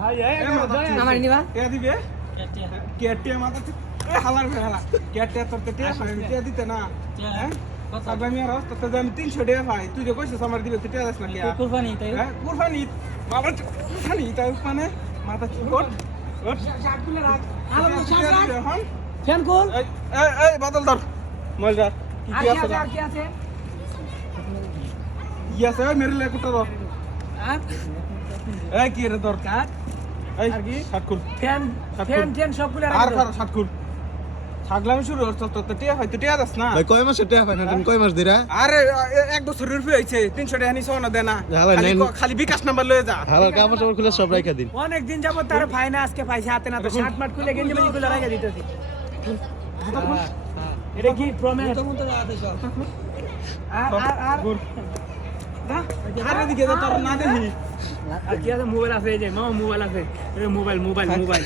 আমার নিবা টিয়া দিবে টিয়া মাথা এ হালার ফের হালা টিয়া তোর তো টিয়া পাই টিয়া দিতে না হ্যাঁ কত আমি আর রাস্তা তো আমি 300 টাকা পাই তুই যে কইছিস আমার দিবে তুই টিয়া দাস না টিয়া কুরবানি তাই হ্যাঁ কুরবানি বাবা কুরবানি তাই মানে মাথা চুকট শাকগুলো রাখ ফ্যান কোন এই এই বাদল ধর মলদার কি আছে আর কি আছে ইয়াছে মেরে লে কুটা ধর এই কি রে দরকার এই আর কি? শাকুল ফ্যান সবগুলো আর কার শাকুল ছাগলামি শুরু হচ্ছে তো টিয়া হয় তো টিয়া দাস না ভাই কয় মাসের টাকা পাই না তুমি কয় মাস দিরা আরে এক বছরের উপরে হইছে 300 টাকা নিছো না দেনা হালা খালি বিকাশ নাম্বার লয়ে যা হালার কাপড় চাপড় খুলে সব রাইখা দিন অনেক দিন যাবত তার ফাইনা আজকে পাইছে হাতে না তো শার্ট মাট খুলে গেঞ্জি মেজি খুলে রাখা দিতেছি এটা কি প্রমেস আর গুড না আরে দিকে তোর না দেখি আর কি আছে মোবাইল আছে এই যে মামা মোবাইল আছে মোবাইল